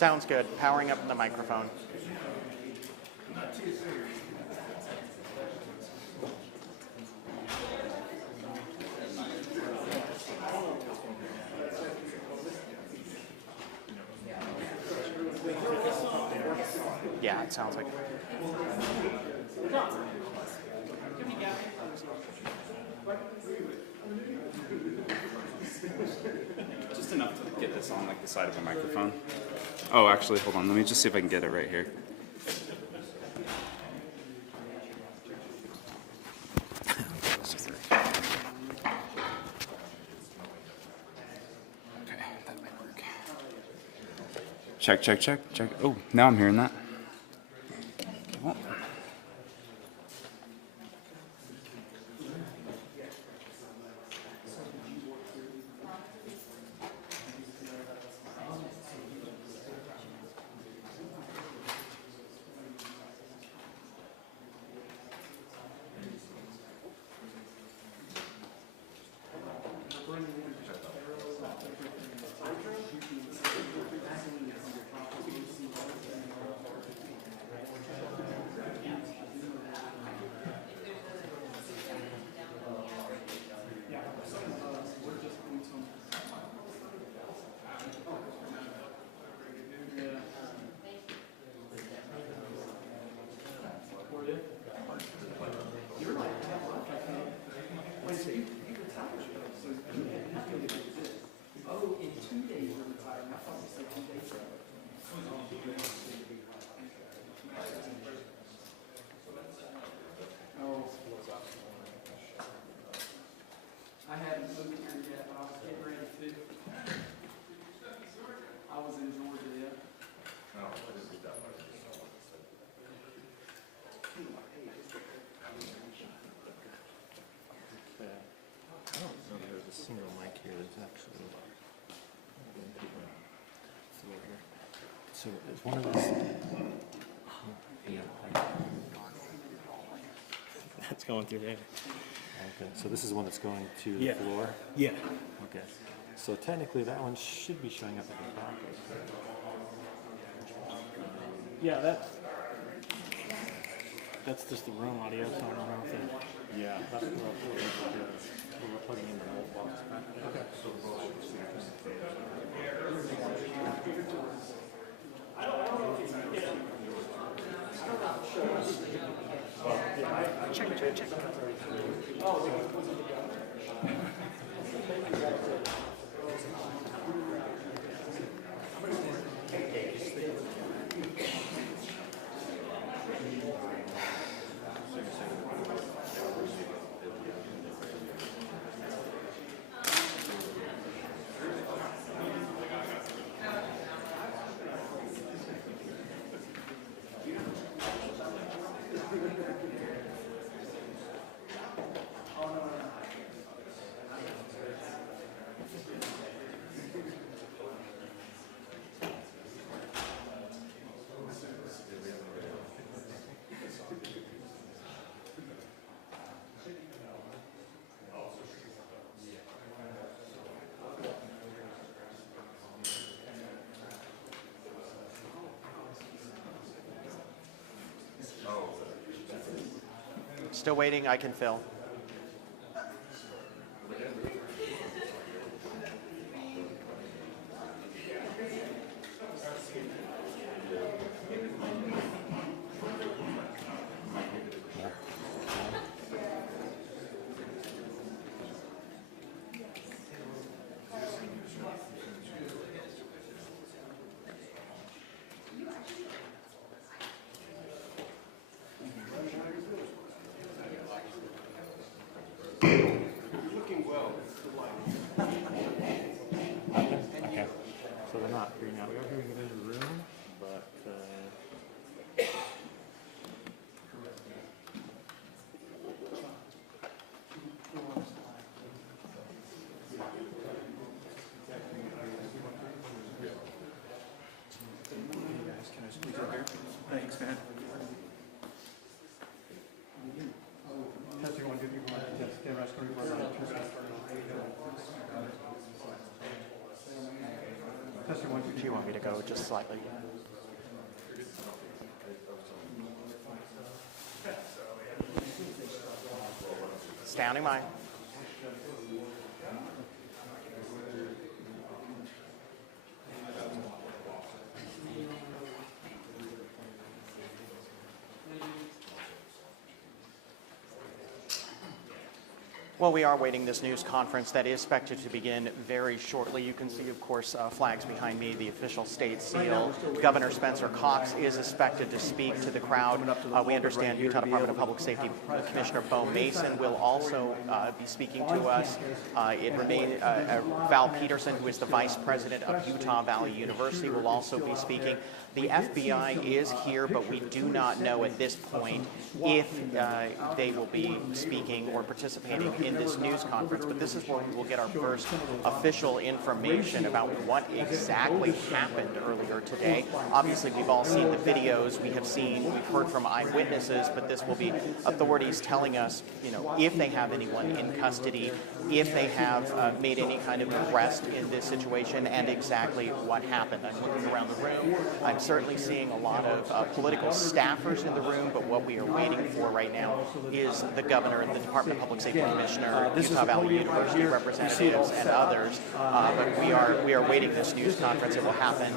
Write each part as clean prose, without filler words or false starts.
Sounds good. Powering up the microphone. Yeah, it sounds like it. Just enough to get this on like the side of the microphone. Oh, actually, hold on. Let me just see if I can get it right here. Okay, that might work. Check, check, check, check. Oh, now I'm hearing that. Well, I hadn't moved here yet, but I was getting ready to. I was in Georgia yet. I don't know if there's a single mic here that's actually through here. So is one of those. That's going through there. Okay, so this is one that's going to the floor? Yeah. Okay. So technically that one should be showing up at the top. Yeah, that's just the room audio, so I don't know if it... Yeah, that's what we're plugging in the whole box. Okay. Check, check, check. Still waiting, I can fill. Okay. So they're not hearing out. We are hearing it in the room, but can I speak up here? Thanks, man. Testing 1, 2, 3, 4. Test. Camera screen. Testing 1, 2, 3. Do you want me to go just slightly? Standing by. Well, we are waiting this news conference that is expected to begin very shortly. You can see, of course, flags behind me, the official state seal. Governor Spencer Cox is expected to speak to the crowd. We understand Utah Department of Public Safety Commissioner Bo Mason will also be speaking to us. It remains Val Peterson, who is the vice president of Utah Valley University, will also be speaking. The FBI is here, but we do not know at this point if they will be speaking or participating in this news conference. But this is where we will get our first official information about what exactly happened earlier today. Obviously, we've all seen the videos. We've heard from eyewitnesses, but this will be authorities telling us, if they have anyone in custody, if they have made any kind of arrest in this situation, and exactly what happened. I'm looking around the room. I'm certainly seeing a lot of political staffers in the room, but what we are waiting for right now is the governor, the Department of Public Safety Commissioner, Utah Valley University representatives, and others. But we are waiting this news conference. It will happen,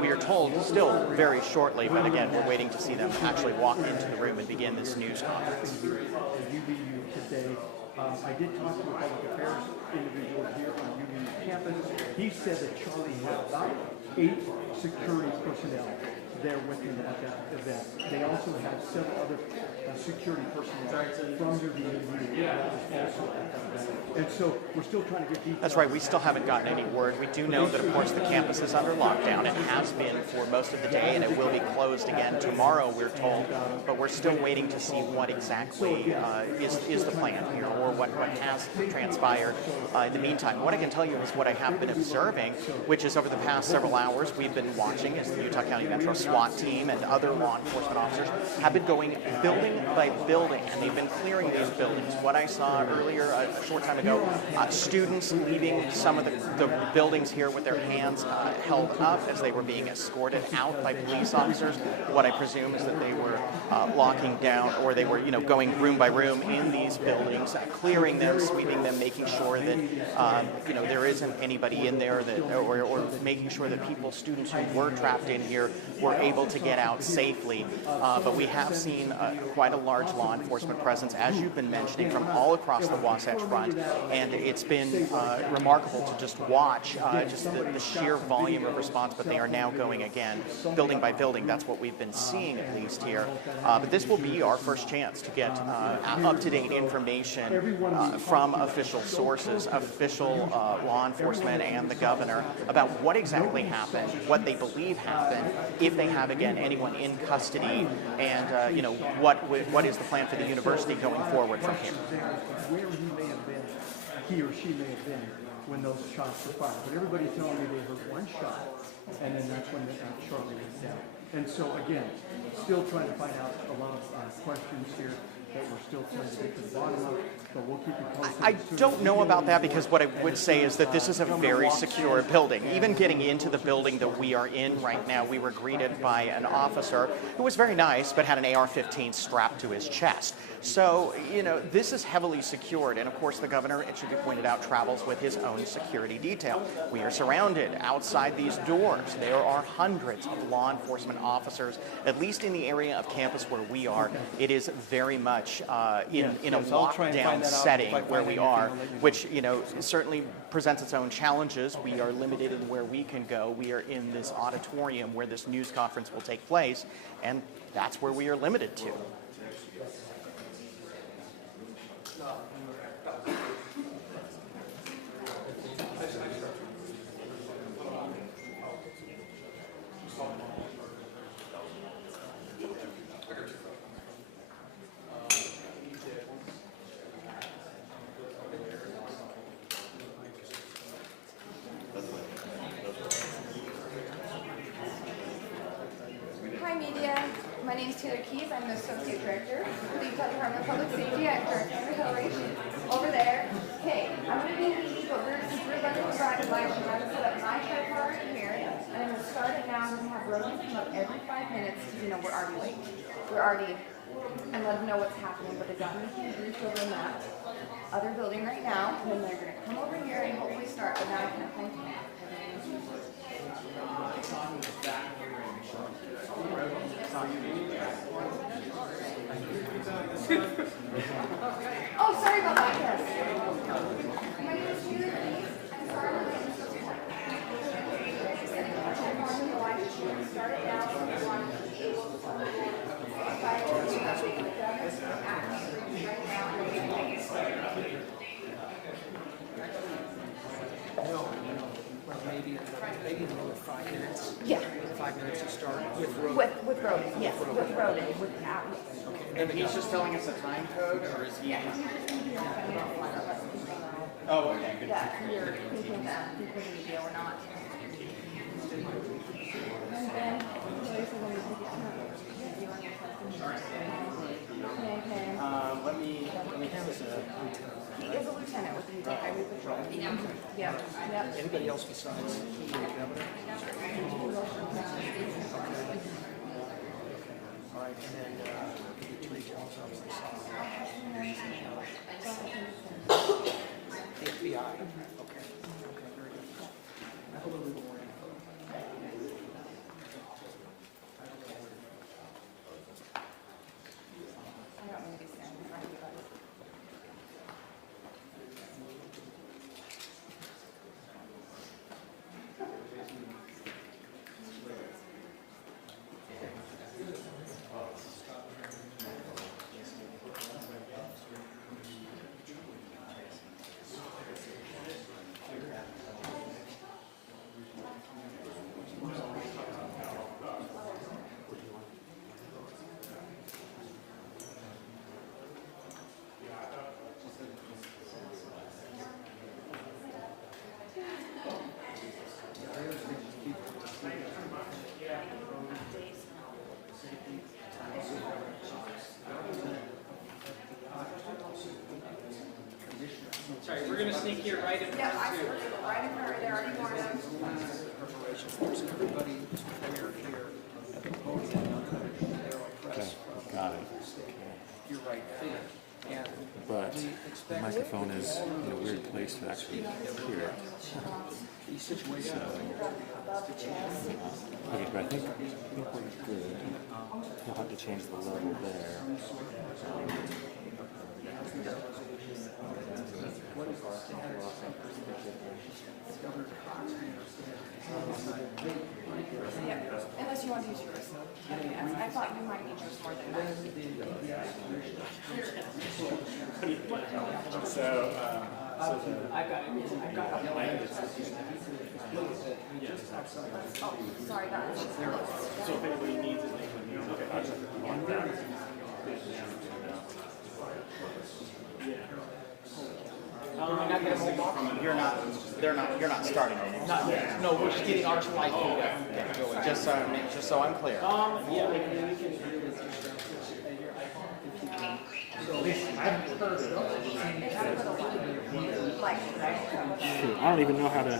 we are told, still very shortly, but again, we're waiting to see them actually walk into the room and begin this news conference. Today. I did talk to a public affairs individual here on UV campus. He said that Charlie had about 8 security personnel there with him at that event. They also had several other security personnel from UV that was also at that event. And so we're still trying to get details. That's right. We still haven't gotten any word. We do know that, of course, the campus is under lockdown. It has been for most of the day, and it will be closed again tomorrow, we're told. But we're still waiting to see what exactly is the plan here, or what has transpired in the meantime. What I can tell you is what I have been observing, which is over the past several hours, we've been watching as the Utah County Metro SWAT team and other law enforcement officers have been going building by building, and they've been clearing these buildings. What I saw earlier, a short time ago, students leaving some of the buildings here with their hands held up as they were being escorted out by police officers. What I presume is that they were locking down, or they were, going room by room in these buildings, clearing them, sweeping them, making sure that there isn't anybody in there, that, or making sure that students who were trapped in here were able to get out safely. But we have seen quite a large law enforcement presence, as you've been mentioning, from all across the Wasatch Front, and it's been remarkable to just watch just the sheer volume of response. But they are now going again, building by building. That's what we've been seeing, at least here. But this will be our first chance to get up-to-date information from official sources, official law enforcement, and the governor about what exactly happened, what they believe happened, if they have, again, anyone in custody, and what is the plan for the university going forward from here. Where he or she may have been when those shots were fired. But everybody's telling me they heard one shot, and then that's when Charlie went down. And so, again, still trying to find out a lot of questions here that we're still trying to get to the bottom of, but we'll keep you posted. I don't know about that, because what I would say is that this is a very secure building. Even getting into the building that we are in right now, we were greeted by an officer who was very nice, but had an AR-15 strapped to his chest. So, this is heavily secured. And of course, the governor, it should be pointed out, travels with his own security detail. We are surrounded outside these doors. There are hundreds of law enforcement officers, at least in the area of campus where we are. It is very much in a lockdown setting where we are, which, certainly presents its own challenges. We are limited in where we can go. We are in this auditorium where this news conference will take place, and that's where we are limited to. I'm the Associate Director for the Utah Department of Public Safety at Kirk. Over there. Okay, I'm going to be leading, but since we're about to provide a live, I'm going to set up my my car right here, and I'm gonna start it now. I'm gonna have Rogan come up every 5 minutes because you know we're already late. We're already, and let them know what's happening. But they got me briefed over in that other building right now, and then they're gonna come over here and hopefully start. But now I can't find him. Oh, sorry about that. Yes. My name is Julie. I'm sorry I'm late. Start it now. Maybe another 5 minutes. Yeah. 5 minutes to start with road. With Roden, yes, with Roden, without. And he's just telling us a time code, or is he? Yeah. Oh, okay. Good. That you're thinking that people need to or not. And then, there's a way to get okay. Let me have this. He is a lieutenant with the Highway Patrol. Yeah. Yep. Anybody else besides he or Governor? All right, and then the Attorney General's office. The FBI. Okay. Okay, very good. I have a little bit more info. I don't want to be standing in front of you guys. Sorry, we're going to sneak here right in Yeah, front I too. see right in front, they're already warned us. Preparations. There's everybody who's prepared here at the podium. There are press from got it. your right thing. And But we the expect microphone is in a weird place to actually hear it. these situations. Okay, but I think we're good. You'll have to change the level there. Yeah, unless you want to use yours. I thought you might need yours more than mine. Oh, sorry, that was just So if anybody needs it, they can use it. I'll just want that. You're not starting it. Not yet. No, we're just getting our light going. Just so I'm clear. Yeah. like, Shoot, I don't even know how to.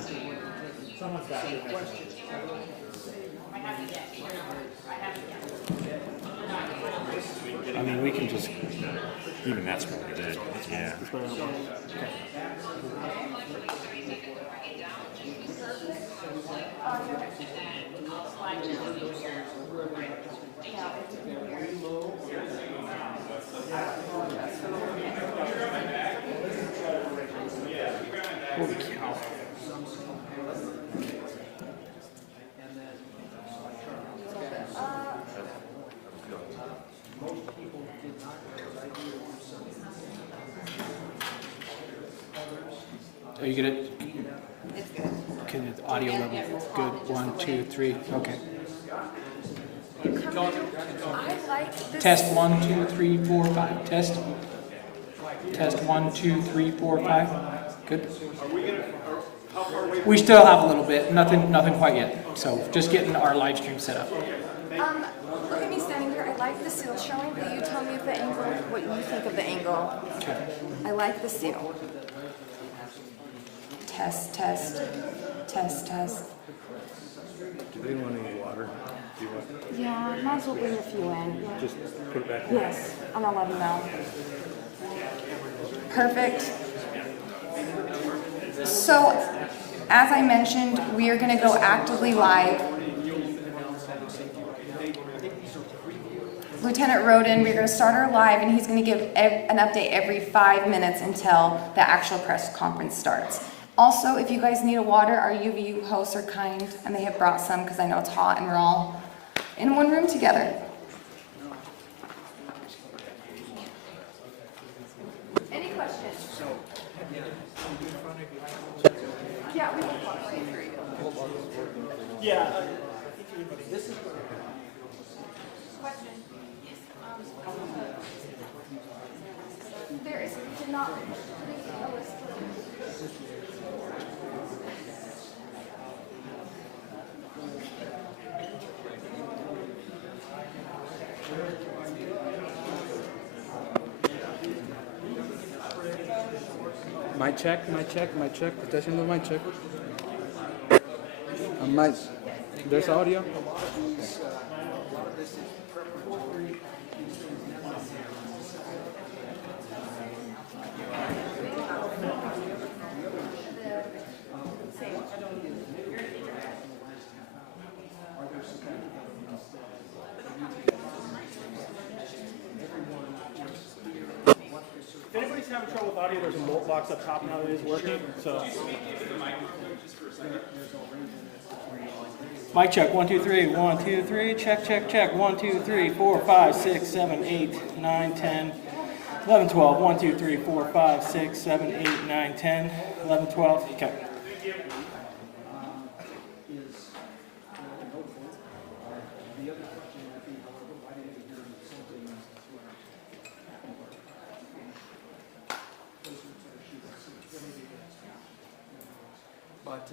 I mean, we can just. Even that's probably good. Yeah. Holy cow. Are you good at? Okay, the audio level. Good. 1, 2, 3. Okay. I like this. Test 1, 2, 3, 4, 5. Test. Test 1, 2, 3, 4, 5. Good. We still have a little bit. Nothing quite yet. So just getting our live stream set up. Look at me standing here. I like the seal showing, but you tell me if the angle, what you think of the angle. Okay. I like the seal. test, test, test, test. Do they want any water? Do you want, Yeah, might as well bring a few in. Yeah. just put it back in? Yes, and I'll let them know. Perfect. So, as I mentioned, we are going to go actively live. Lieutenant Roden, we're going to start our live, and he's going to give an update every 5 minutes until the actual press conference starts. Also, if you guys need a water, our UVU hosts are kind, and they have brought some because I know it's hot and we're all in one room together. Any questions? Yeah, we will talk right through you. Yeah. Question? Yes. There is, did not, a list. Mic check, mic check, mic check. Possession of the mic check. Mic. There's audio. If anybody's having trouble with audio, there's a mult box up top now that is working. So. Mic check. 1, 2, 3. 1, 2, 3. Check, check, check. 1, 2, 3, 4, 5, 6, 7, 8, 9, 10, 11, 12. 1, 2, 3, 4, 5, 6, 7, 8, 9, 10, 11, 12. Okay. But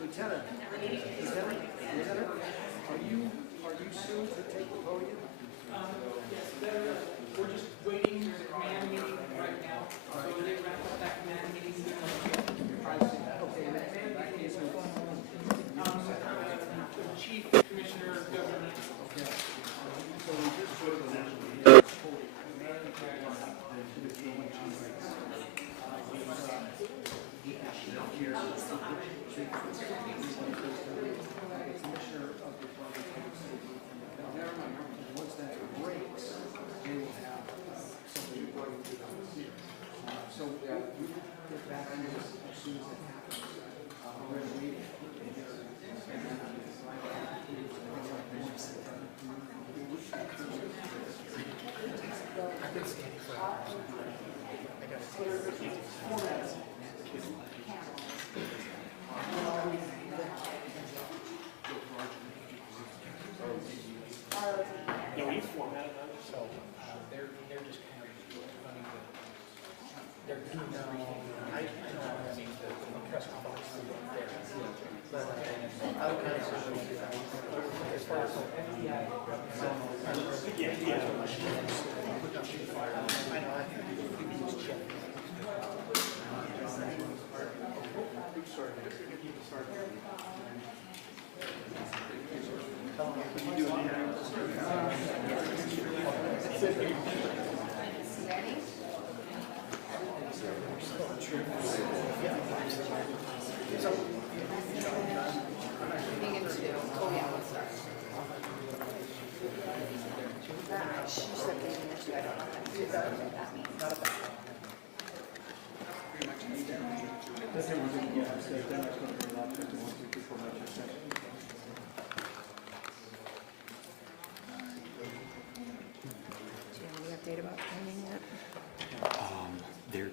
Lieutenant, are you soon to take the podium? We're just waiting. There's a command meeting right now. So they wrap up that command meeting. The chief commissioner of government. So we just go to the national once that breaks, they will have something to bring to them. So we will get back to this as soon as it happens. We're waiting. Yeah, we formatted them, so. They're just kind of running the. They're doing their own. I know. I mean, That's everything, yeah, so then it's going to be a lot, 1, 2, 3, 4, 5, 6, 7. Do you have any update about training yet? They're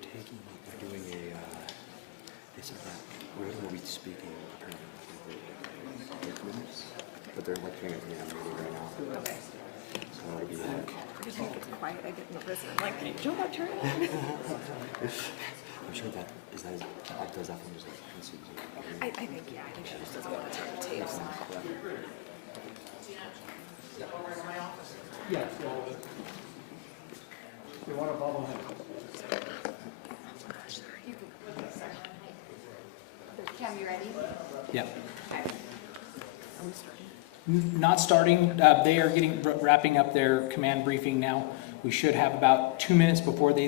doing a, they said that we're going to be speaking apparently like 8 minutes, but they're looking at me, I'm reading right now. Okay. So it'll be like, Every time it gets quiet, I get nervous. I'm like, can you jump out, turn it on? I'm sure that, does that one just like consumes it? I think, yeah, I think she just doesn't want to turn the tapes on. Yes, you want a bubble head. Cam, you ready? Yep. Okay. Not starting, they are wrapping up their command briefing now. We should have about 2 minutes before they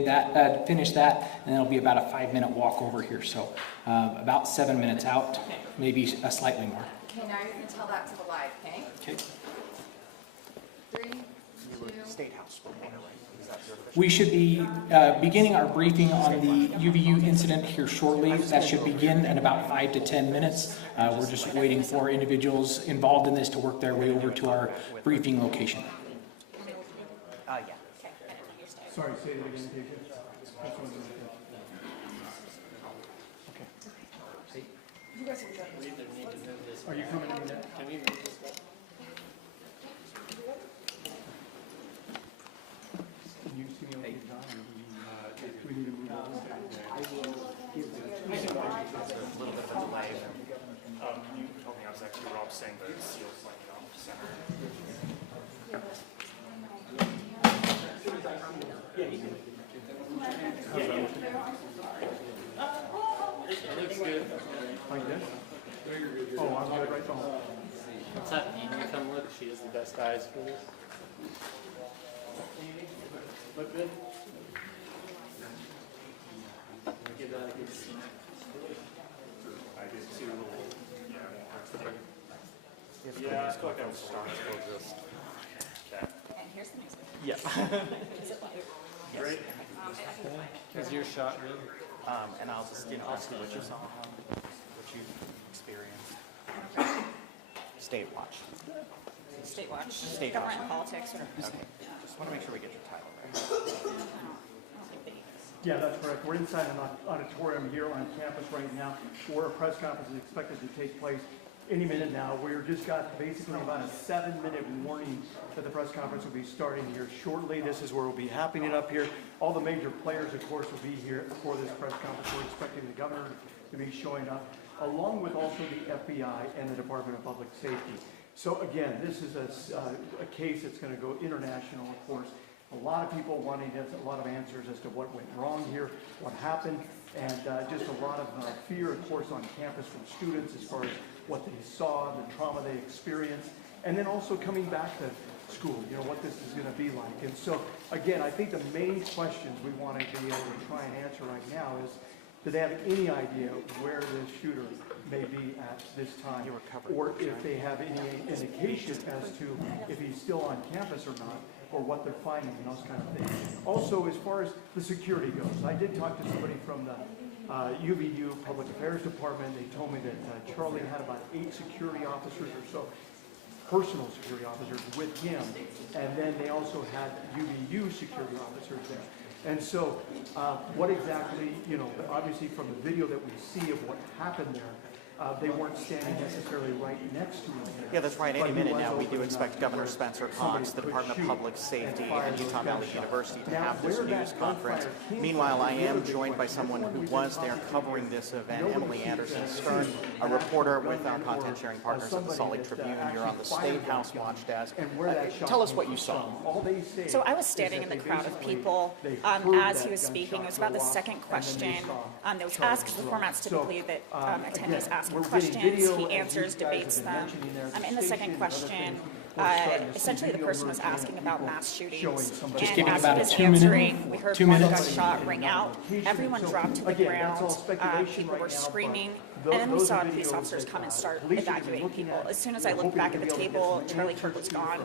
finish that, and then it'll be about a 5-minute walk over here. So about 7 minutes out, maybe slightly more. Okay, now you're going to tell that to the live, okay? Okay. 3, 2, State House reporter, right? Is that your official? We should be beginning our briefing on the UVU incident here shortly. That should begin in about 5 to 10 minutes. We're just waiting for individuals involved in this to work their way over to our briefing location. Yeah. Sorry, say it again, Tasha. That's one of the- you guys will Are you coming in now? Can we move this back? Can you see me okay, John? Do we need to move on? There's a little bit of a delay. You told me I was actually Rob saying the seal's like off center. It looks good. Like this? Oh, I'm good right now. What's that? You come look. She has the best eyes for this. Look good. Give that a good see. I did too. Yeah, I feel like I'm starting to just. Okay. And here's the next one. Yeah. Is it live? Great. Is your shot good? And I'll just, I'll see what you saw, what you experienced. State Watch. State Watch. State Government Watch. and politics. Or, Okay. Just want to make sure we get your title right. I don't think they Yeah, that's correct. We're inside an auditorium here on campus right now where a press conference is expected to take place any minute now. We've just got basically about a 7-minute warning that the press conference will be starting here shortly. This is where we'll be happening it up here. All the major players, of course, will be here for this press conference. We're expecting the governor to be showing up, along with also the FBI and the Department of Public Safety. So again, this is a case that's going to go international, of course. A lot of people wanting a lot of answers as to what went wrong here, what happened, and just a lot of fear, of course, on campus from students as far as what they saw, the trauma they experienced, and then also coming back to school, what this is going to be like. And so, again, I think the main questions we want to be able to try and answer right now is, do they have any idea where this shooter may be at this time? Or if they have any indication as to if he's still on campus or not, or what they're finding and those kind of things. Also, as far as the security goes, I did talk to somebody from the UVU Public Affairs Department. They told me that Charlie had about 8 security officers or so, personal security officers with him, and then they also had UVU security officers there. And so what exactly, obviously from the video that we see of what happened there, they weren't standing necessarily right next to him. Yeah, that's right. Any minute now, we do expect Governor Spencer Cox, the Department of Public Safety, and Utah Valley University to have this news conference. Meanwhile, I am joined by someone who was there covering this event, Emily Anderson Stern, a reporter with our content sharing partners at the Salt Lake Tribune. You're on the State House watch desk. Tell us what you saw. So I was standing in the crowd of people as he was speaking. It was about the second question that was asked, because the format's typically that attendees ask questions, he answers, debates them. In the second question, essentially the person was asking about mass shootings. Just And giving as about he a was 2 minute- answering, we heard 2 one minutes. gunshot ring out. Everyone dropped to the ground. People were screaming. And then we saw police officers come and start evacuating people. As soon as I looked back at the table, Charlie Kirk was gone.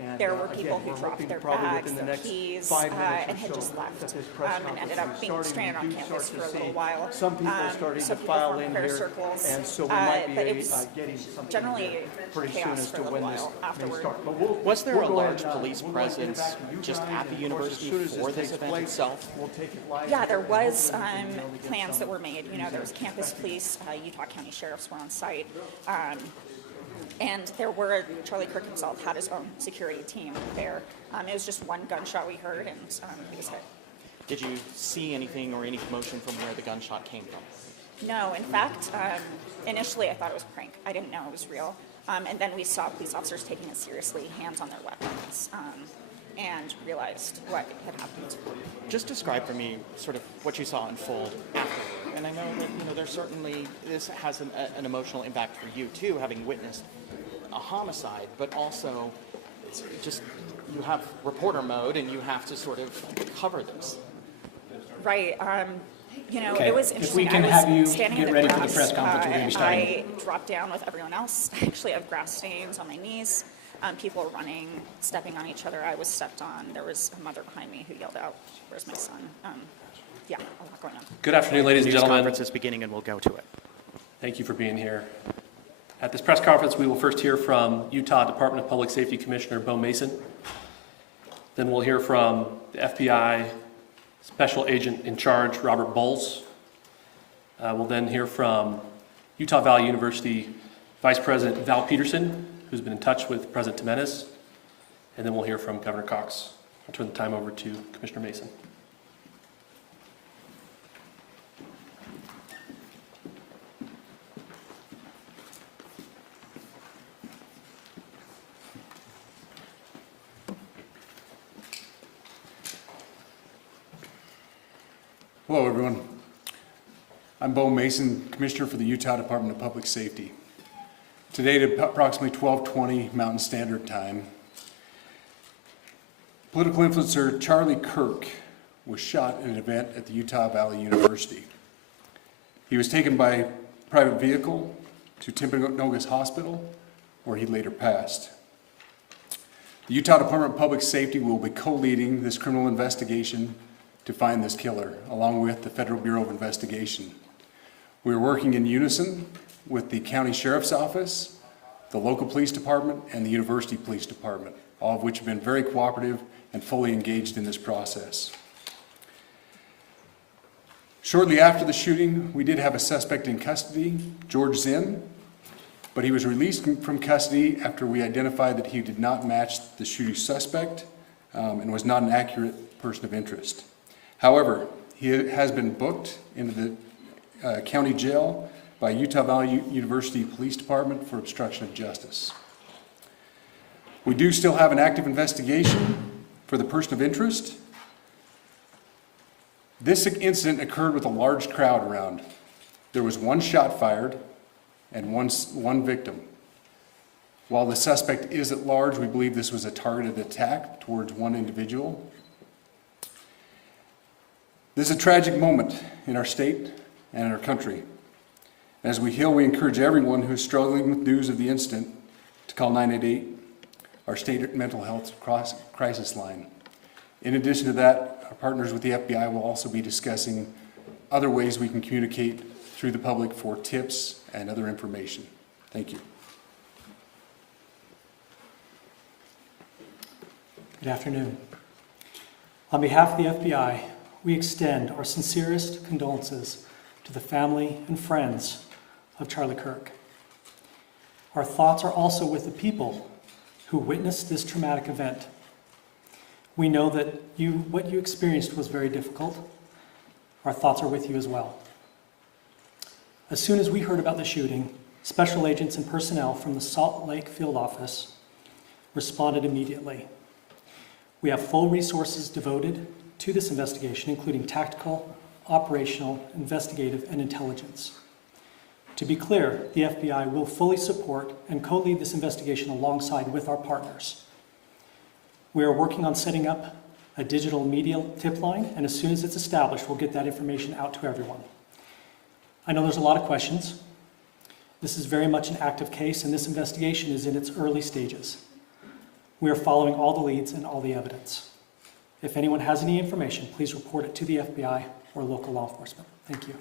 And, There were again, people who we're dropped hoping their probably bags, within the their next keys, 5 minutes and or had so just left, that this press and conference ended will up be being starting. stranded We on do campus start for to a little see while. some people starting Some to people file formed in prayer here, circles, and so we might but it be was getting something generally here pretty soon chaos as for to a little when this while may afterward. start. But Was there we'll a go large ahead and, police we'll go ahead and get presence back to you just guys, at the and of course, as university soon as for this takes event place, itself? We'll take it live Yeah, here, there and was hopefully we can be able to get plans some that were made. You know, there was campus police, Utah County sheriffs were on site, and there were, Charlie Kirk himself had his own security team there. It was just one gunshot we heard, and he was hit. Did you see anything or any commotion from where the gunshot came from? No, in fact, initially I thought it was a prank. I didn't know it was real. And then we saw police officers taking it seriously, hands on their weapons, and realized what had happened. Just describe for me sort of what you saw unfold after. And I know that, you know, there's certainly, this has an emotional impact for you too, having witnessed a homicide, but also it's just, you have reporter mode and you have to sort of cover this. Right. You know, Okay, it was if interesting. we can I was have you standing get in ready for the grass, press conference, we're gonna be starting. I dropped down with everyone else. I actually have grass stains on my knees. People were running, stepping on each other. I was stepped on. There was a mother behind me who yelled out, "Where's my son?" Yeah, a lot going on. Good afternoon, ladies and News gentlemen. conference is beginning and we'll go to it. Thank you for being here. At this press conference, we will first hear from Utah Department of Public Safety Commissioner Bo Mason. Then we'll hear from the FBI Special Agent in Charge, Robert Bowles. We'll then hear from Utah Valley University Vice President Val Peterson, who's been in touch with President Jimenez. And then we'll hear from Governor Cox. I'll turn the time over to Commissioner Mason. Hello, everyone. I'm Bo Mason, Commissioner for the Utah Department of Public Safety. Today at approximately 12:20 Mountain Standard Time, political influencer Charlie Kirk was shot at an event at the Utah Valley University. He was taken by private vehicle to Timpanogos Hospital, where he later passed. The Utah Department of Public Safety will be co-leading this criminal investigation to find this killer, along with the Federal Bureau of Investigation. We are working in unison with the County Sheriff's Office, the local police department, and the University Police Department, all of which have been very cooperative and fully engaged in this process. Shortly after the shooting, we did have a suspect in custody, George Zinn, but he was released from custody after we identified that he did not match the shooting suspect and was not an accurate person of interest. However, he has been booked into the county jail by Utah Valley University Police Department for obstruction of justice. We do still have an active investigation for the person of interest. This incident occurred with a large crowd around. There was one shot fired and one victim. While the suspect is at large, we believe this was a targeted attack towards one individual. This is a tragic moment in our state and in our country. As we heal, we encourage everyone who is struggling with news of the incident to call 988, our state mental health crisis line. In addition to that, our partners with the FBI will also be discussing other ways we can communicate through the public for tips and other information. Thank you. Good afternoon. On behalf of the FBI, we extend our sincerest condolences to the family and friends of Charlie Kirk. Our thoughts are also with the people who witnessed this traumatic event. We know that what you experienced was very difficult. Our thoughts are with you as well. As soon as we heard about the shooting, special agents and personnel from the Salt Lake Field Office responded immediately. We have full resources devoted to this investigation, including tactical, operational, investigative, and intelligence. To be clear, the FBI will fully support and co-lead this investigation alongside with our partners. We are working on setting up a digital media tip line, and as soon as it's established, we'll get that information out to everyone. I know there's a lot of questions. This is very much an active case, and this investigation is in its early stages. We are following all the leads and all the evidence. If anyone has any information, please report it to the FBI or local law enforcement. Thank you.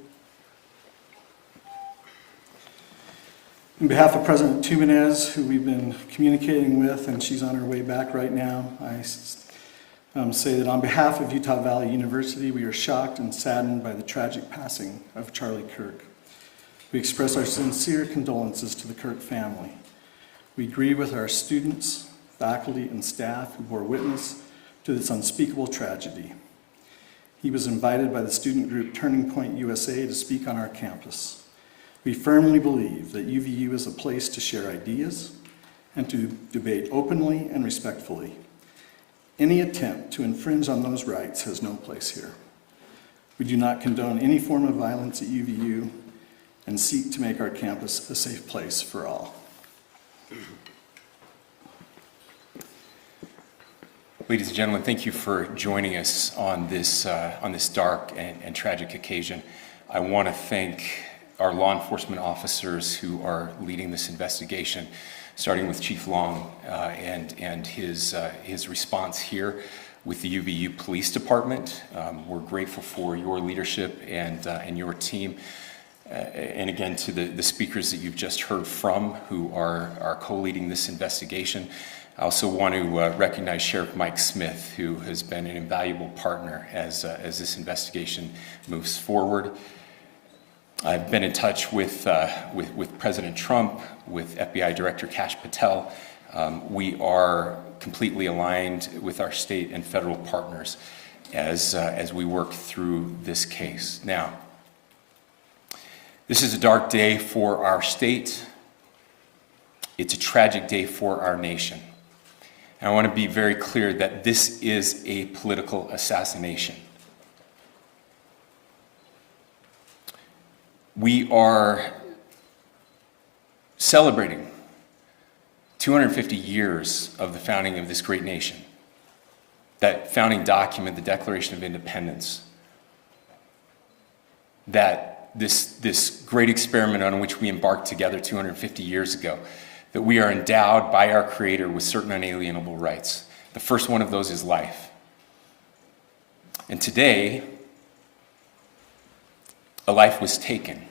On behalf of President Tumenez, who we've been communicating with, and she's on her way back right now, I say that on behalf of Utah Valley University, we are shocked and saddened by the tragic passing of Charlie Kirk. We express our sincere condolences to the Kirk family. We grieve with our students, faculty, and staff who bore witness to this unspeakable tragedy. He was invited by the student group Turning Point USA to speak on our campus. We firmly believe that UVU is a place to share ideas and to debate openly and respectfully. Any attempt to infringe on those rights has no place here. We do not condone any form of violence at UVU and seek to make our campus a safe place for all. Ladies and gentlemen, thank you for joining us on this dark and tragic occasion. I want to thank our law enforcement officers who are leading this investigation, starting with Chief Long and his response here with the UVU Police Department. We're grateful for your leadership and your team. And again, to the speakers that you've just heard from who are co-leading this investigation. I also want to recognize Sheriff Mike Smith, who has been an invaluable partner as this investigation moves forward. I've been in touch with President Trump, with FBI Director Kash Patel. We are completely aligned with our state and federal partners as we work through this case. Now, this is a dark day for our state. It's a tragic day for our nation. And I want to be very clear that this is a political assassination. We are celebrating 250 years of the founding of this great nation. That founding document, the Declaration of Independence, that this great experiment on which we embarked together 250 years ago, that we are endowed by our Creator with certain unalienable rights. The first one of those is life. And today, a life was taken.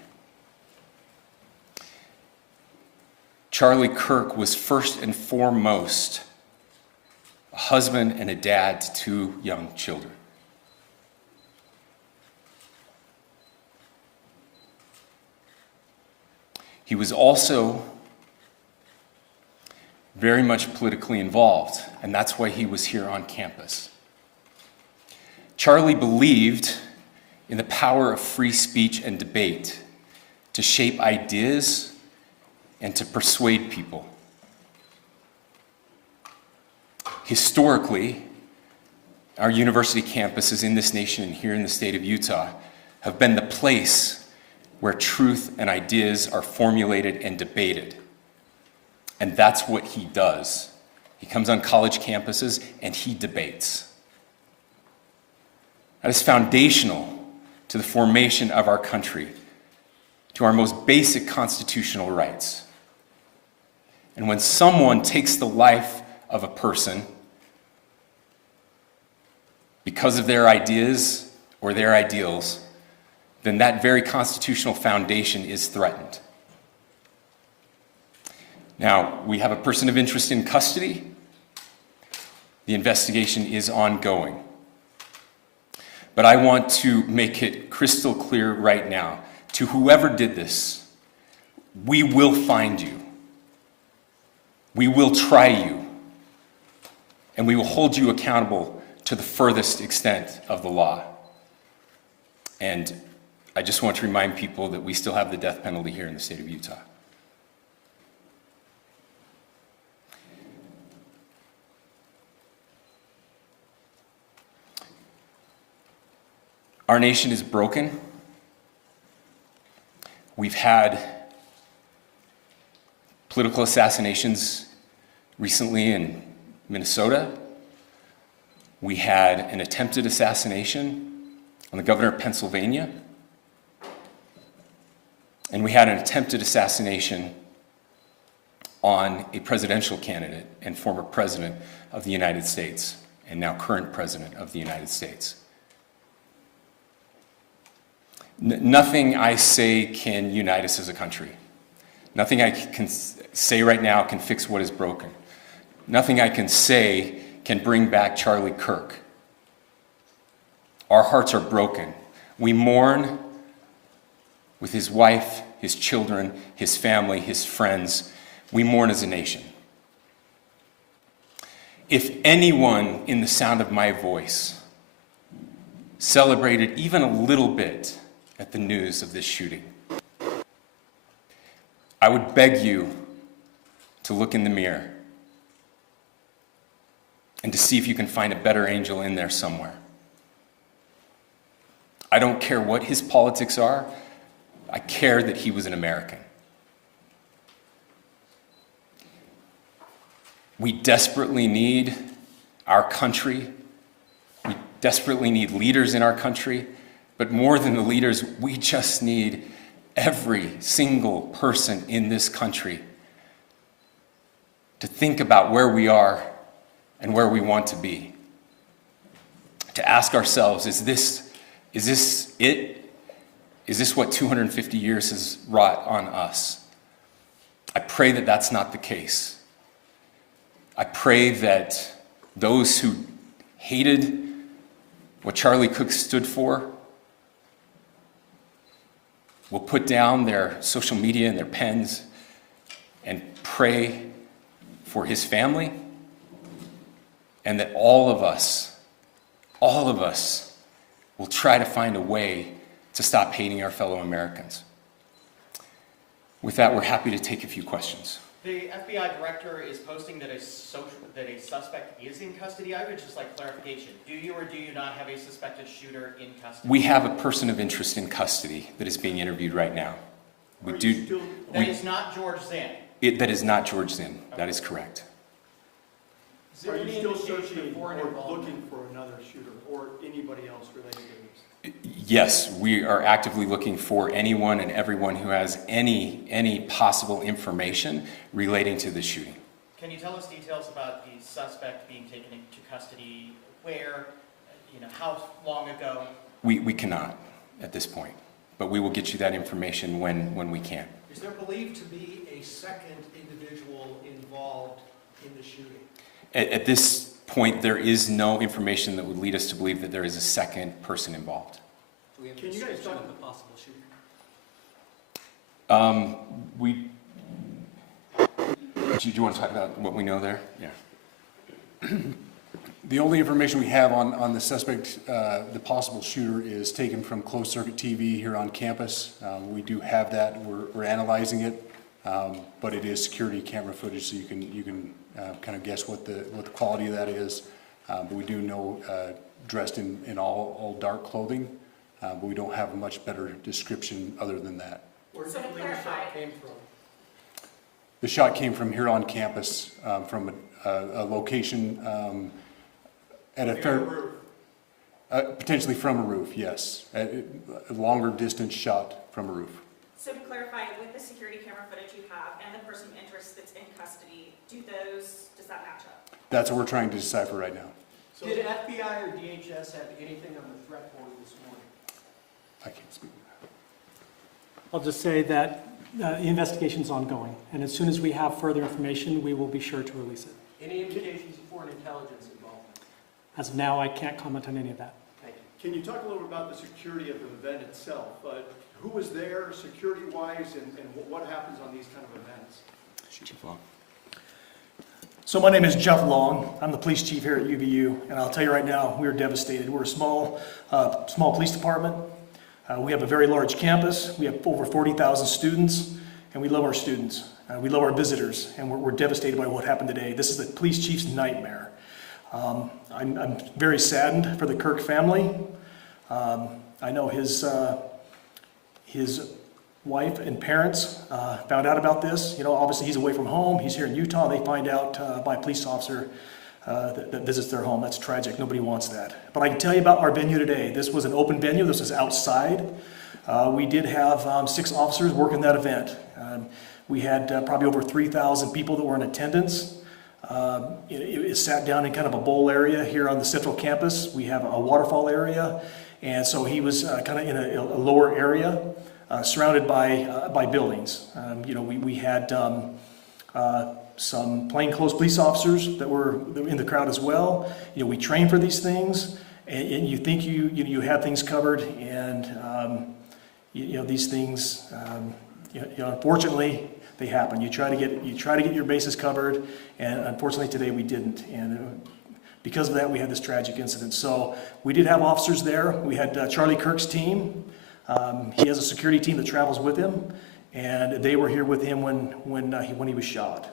Charlie Kirk was first and foremost a husband and a dad to two young children. He was also very much politically involved, and that's why he was here on campus. Charlie believed in the power of free speech and debate to shape ideas and to persuade people. Historically, our university campuses in this nation and here in the state of Utah have been the place where truth and ideas are formulated and debated. And that's what he does. He comes on college campuses and he debates. That is foundational to the formation of our country, to our most basic constitutional rights. And when someone takes the life of a person because of their ideas or their ideals, then that very constitutional foundation is threatened. Now, we have a person of interest in custody. The investigation is ongoing. But I want to make it crystal clear right now, to whoever did this, we will find you. We will try you. And we will hold you accountable to the furthest extent of the law. And I just want to remind people that we still have the death penalty here in the state of Utah. Our nation is broken. We've had political assassinations recently in Minnesota. We had an attempted assassination on the governor of Pennsylvania. And we had an attempted assassination on a presidential candidate and former president of the United States, and now current president of the United States. Nothing I say can unite us as a country. Nothing I can say right now can fix what is broken. Nothing I can say can bring back Charlie Kirk. Our hearts are broken. We mourn with his wife, his children, his family, his friends. We mourn as a nation. If anyone in the sound of my voice celebrated even a little bit at the news of this shooting, I would beg you to look in the mirror and to see if you can find a better angel in there somewhere. I don't care what his politics are. I care that he was an American. We desperately need our country. We desperately need leaders in our country. But more than the leaders, we just need every single person in this country to think about where we are and where we want to be. To ask ourselves, is this it? Is this what 250 years has wrought on us? I pray that that's not the case. I pray that those who hated what Charlie Kirk stood for will put down their social media and their pens and pray for his family, and that all of us will try to find a way to stop hating our fellow Americans. With that, we're happy to take a few questions. The FBI director is posting that a suspect is in custody. I would just like clarification. Do you or do you not have a suspected shooter in custody? We have a person of interest in custody that is being interviewed right now. That is not George Zinn. That is not George Zinn. That is correct. Are you still searching or looking for another shooter or anybody else related to this? Yes, we are actively looking for anyone and everyone who has any possible information relating to the shooting. Can you tell us details about the suspect being taken into custody? Where? How long ago? We cannot at this point, but we will get you that information when we can. Is there believed to be a second individual involved in the shooting? At this point, there is no information that would lead us to believe that there is a second person involved. Can you guys talk about the possible shooter? Do you want to talk about what we know there? Yeah. The only information we have on the suspect, the possible shooter, is taken from closed circuit TV here on campus. We do have that. We're analyzing it, but it is security camera footage, so you can kind of guess what the quality of that is. But we do know dressed in all dark clothing, but we don't have a much better description other than that. Where do you believe the shot came from? The shot came from here on campus, from a location at a fair, potentially from a roof, yes. A longer distance shot from a roof. So to clarify, with the security camera footage you have and the person of interest that's in custody, does that match up? That's what we're trying to decipher right now. So did FBI or DHS have anything on the threat board this morning? I can't speak. I'll just say that the investigation's ongoing, and as soon as we have further information, we will be sure to release it. Any indications of foreign intelligence involvement? As of now, I can't comment on any of that. Thank you. Can you talk a little bit about the security of the event itself? Who was there security-wise and what happens on these kind of events? Chief Long. So my name is Jeff Long. I'm the police chief here at UVU, and I'll tell you right now, we are devastated. We're a small police department. We have a very large campus. We have over 40,000 students, and we love our students. We love our visitors, and we're devastated by what happened today. This is the police chief's nightmare. I'm very saddened for the Kirk family. I know his wife and parents found out about this. Obviously he's away from home. He's here in Utah. They find out by a police officer that visits their home. That's tragic. Nobody wants that. But I can tell you about our venue today. This was an open venue. This was outside. We did have 6 officers working that event. We had probably over 3,000 people that were in attendance. It sat down in kind of a bowl area here on the central campus. We have a waterfall area, and so he was kind of in a lower area, surrounded by buildings. We had some plainclothes police officers that were in the crowd as well. We train for these things, and you think you have things covered, and these things, unfortunately, they happen. You try to get your bases covered, and unfortunately today we didn't. And because of that, we had this tragic incident. So we did have officers there. We had Charlie Kirk's team. He has a security team that travels with him, and they were here with him when he was shot.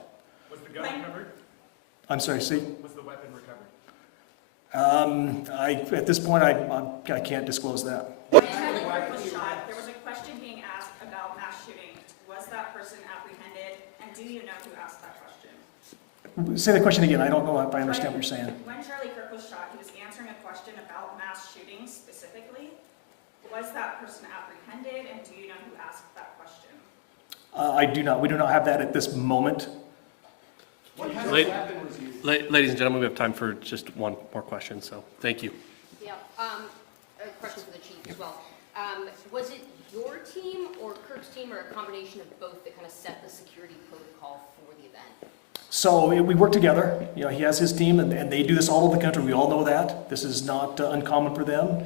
Was the gun recovered? I'm sorry, see? Was the weapon recovered? At this point, I can't disclose that. When Charlie Kirk was shot, there was a question being asked about mass shooting. Was that person apprehended, and do you know who asked that question? Say the question again. I don't know if I understand what you're saying. When Charlie Kirk was shot, he was answering a question about mass shootings specifically. Was that person apprehended, and do you know who asked that question? I do not. We do not have that at this moment. Ladies and gentlemen, we have time for just one more question, so thank you. Yeah, a question for the chief as well. Was it your team or Kirk's team or a combination of both that kind of set the security protocol for the event? So we work together. He has his team, and they do this all over the country. We all know that. This is not uncommon for them.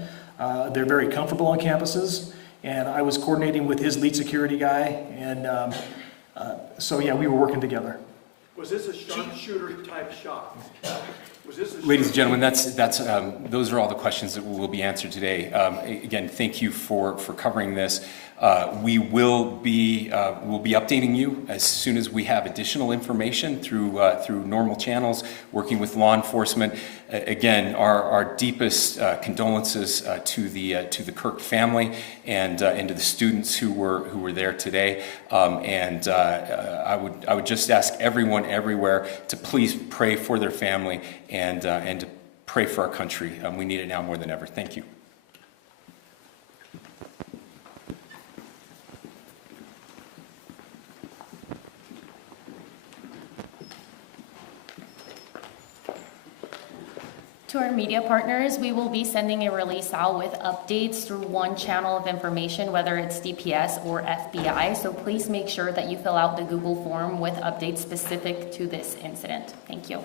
They're very comfortable on campuses, and I was coordinating with his lead security guy, and so yeah, we were working together. Was this a sharpshooter type shot? Was this a Ladies and gentlemen, those are all the questions that will be answered today. Again, thank you for covering this. We will be updating you as soon as we have additional information through normal channels, working with law enforcement. Again, our deepest condolences to the Kirk family and to the students who were there today. I would just ask everyone everywhere to please pray for their family and to pray for our country. We need it now more than ever. Thank you. To our media partners, we will be sending a release out with updates through one channel of information, whether it's DPS or FBI. So please make sure that you fill out the Google form with updates specific to this incident. Thank you.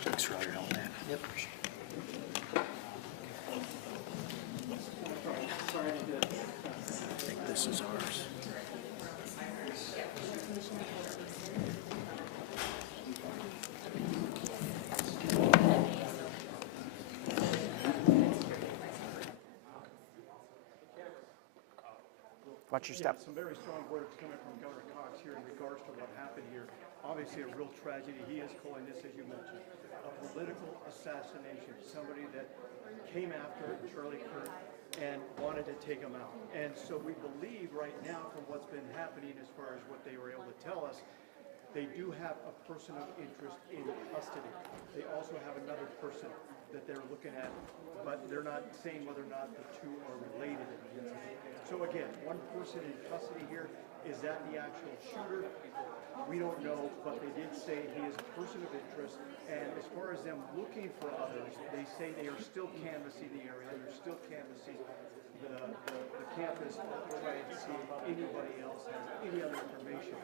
Thanks for all your help, man. Yep. I think this is ours. Watch your step. Some very strong words coming from Governor Cox here in regards to what happened here. Obviously a real tragedy. He is calling this, as you mentioned, a political assassination. Somebody that came after Charlie Kirk and wanted to take him out. And so we believe right now from what's been happening as far as what they were able to tell us, they do have a person of interest in custody. They also have another person that they're looking at, but they're not saying whether or not the two are related. So again, one person in custody here. Is that the actual shooter? We don't know, but they did say he is a person of interest. And as far as them looking for others, they say they are still canvassing the area. They're still canvassing the campus to try and see if anybody else has any other information.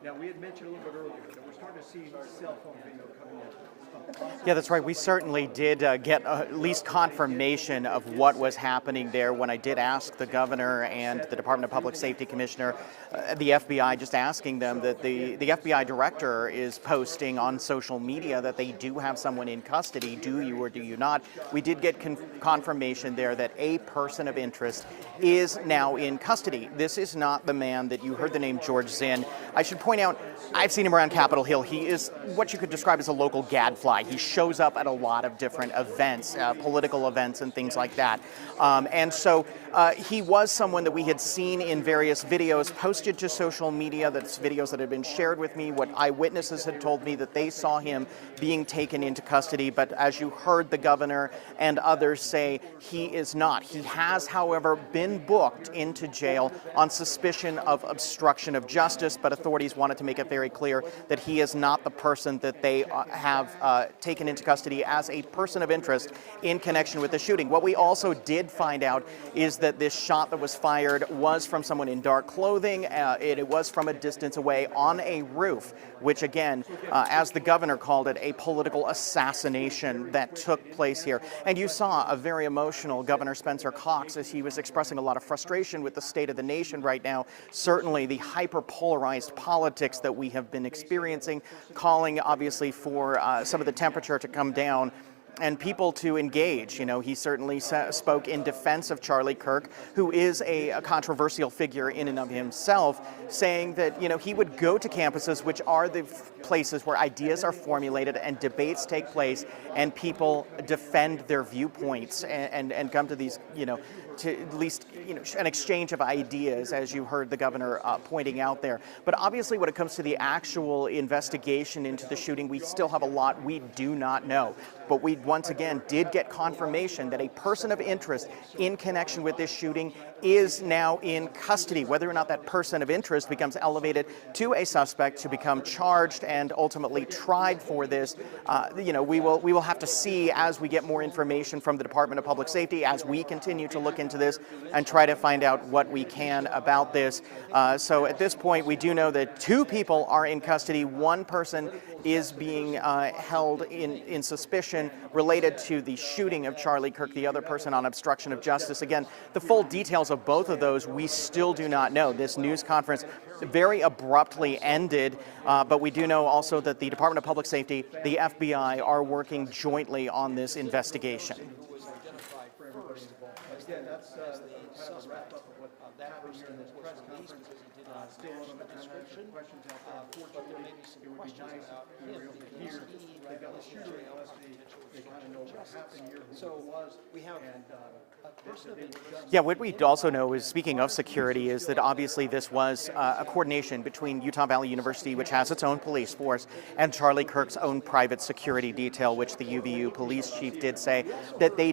Now, we had mentioned a little bit earlier that we're starting to see cell phone video coming in. Yeah, that's right. We certainly did get at least confirmation of what was happening there when I did ask the governor and the Department of Public Safety Commissioner, the FBI, just asking them that the FBI director is posting on social media that they do have someone in custody. Do you or do you not? We did get confirmation there that a person of interest is now in custody. This is not the man that you heard the name George Zinn. I should point out, I've seen him around Capitol Hill. He is what you could describe as a local gadfly. He shows up at a lot of different events, political events and things like that. And so he was someone that we had seen in various videos posted to social media, that's videos that had been shared with me, what eyewitnesses had told me that they saw him being taken into custody. But as you heard the governor and others say, he is not. He has, however, been booked into jail on suspicion of obstruction of justice, but authorities wanted to make it very clear that he is not the person that they have taken into custody as a person of interest in connection with the shooting. What we also did find out is that this shot that was fired was from someone in dark clothing. It was from a distance away on a roof, which again, as the governor called it, a political assassination that took place here. And you saw a very emotional Governor Spencer Cox as he was expressing a lot of frustration with the state of the nation right now. Certainly the hyper-polarized politics that we have been experiencing, calling obviously for some of the temperature to come down and people to engage. You know, he certainly spoke in defense of Charlie Kirk, who is a controversial figure in and of himself, saying that, you know, he would go to campuses, which are the places where ideas are formulated and debates take place, and people defend their viewpoints and come to these, you know, to at least, you know, an exchange of ideas, as you heard the governor pointing out there. But obviously when it comes to the actual investigation into the shooting, we still have a lot we do not know. But we once again did get confirmation that a person of interest in connection with this shooting is now in custody. Whether or not that person of interest becomes elevated to a suspect to become charged and ultimately tried for this, you know, we will have to see as we get more information from the Department of Public Safety, as we continue to look into this and try to find out what we can about this. So at this point, we do know that 2 people are in custody. 1 person is being held in suspicion related to the shooting of Charlie Kirk, the other person on obstruction of justice. Again, the full details of both of those we still do not know. This news conference very abruptly ended, but we do know also that the Department of Public Safety, the FBI are working jointly on this investigation. Again, that's kind of a wrap up of what happened here in this press conference. Still a little bit of questions out there. Unfortunately, it would be nice if we were able to hear. They've got the shooter in custody. They kind of know what happened here, who it was, and yeah, what we also know is, speaking of security, is that obviously this was a coordination between Utah Valley University, which has its own police force, and Charlie Kirk's own private security detail, which the UVU police chief did say that they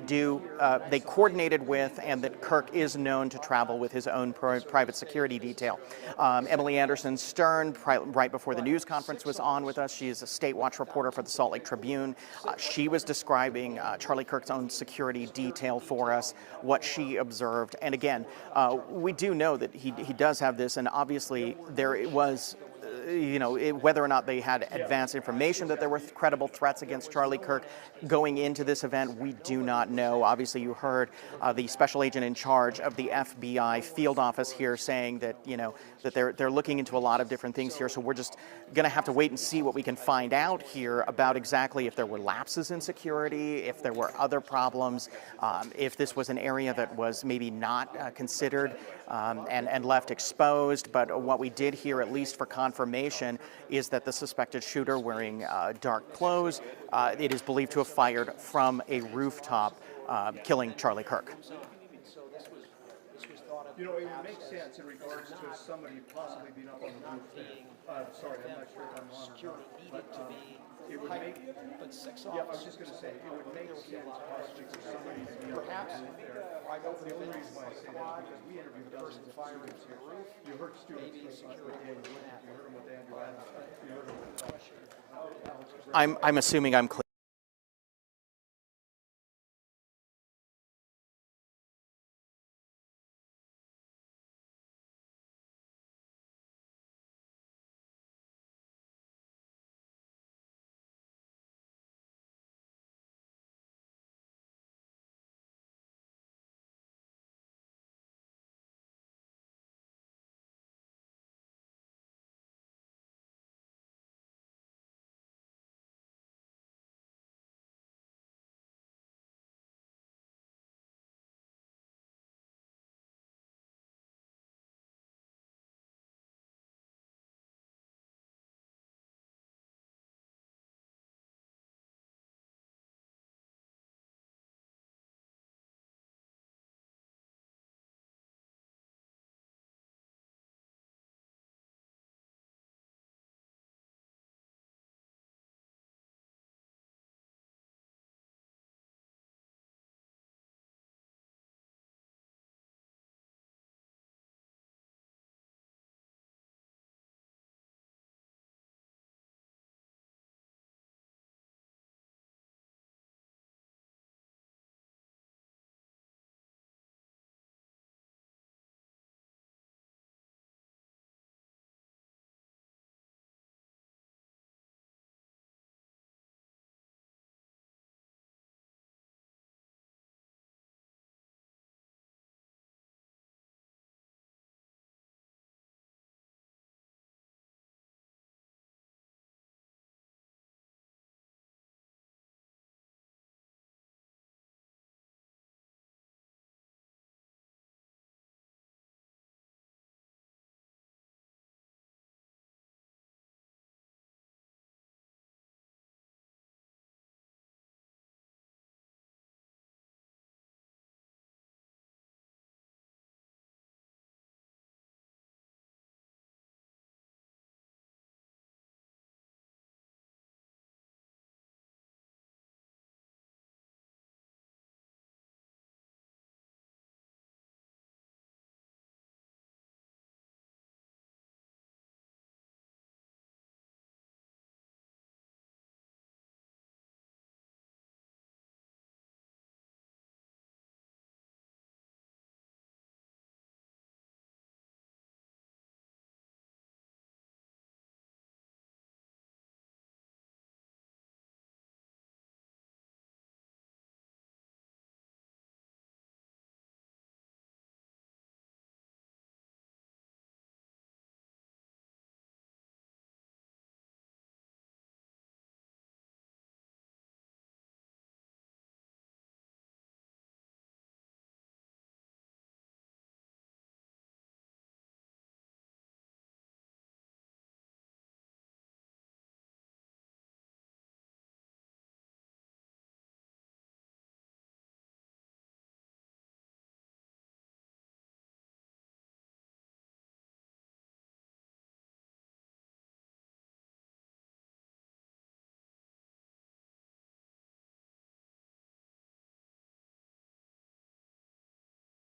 coordinated with, and that Kirk is known to travel with his own private security detail. Emily Anderson Stern, right before the news conference, was on with us. She is a State Watch reporter for the Salt Lake Tribune. She was describing Charlie Kirk's own security detail for us, what she observed. And again, we do know that he does have this, and obviously there was, you know, whether or not they had advanced information that there were credible threats against Charlie Kirk going into this event, we do not know. Obviously, you heard the special agent in charge of the FBI field office here saying that, you know, that they're looking into a lot of different things here. So we're just going to have to wait and see what we can find out here about exactly if there were lapses in security, if there were other problems, if this was an area that was maybe not considered and left exposed. But what we did hear, at least for confirmation, is that the suspected shooter, wearing dark clothes, it is believed to have fired from a rooftop, killing Charlie Kirk. You know, it would make sense in regards to somebody possibly being up on the roof there. Sorry, I'm not sure if I'm on or not, but it would make, yeah, I was just going to say, it would make sense possibly for somebody to be up on the roof there. The only reason why I say that is because we interviewed dozens of students here. You heard students from Dan, you heard them with Andrew Adams, you heard them with Alex. I'm assuming I'm clear.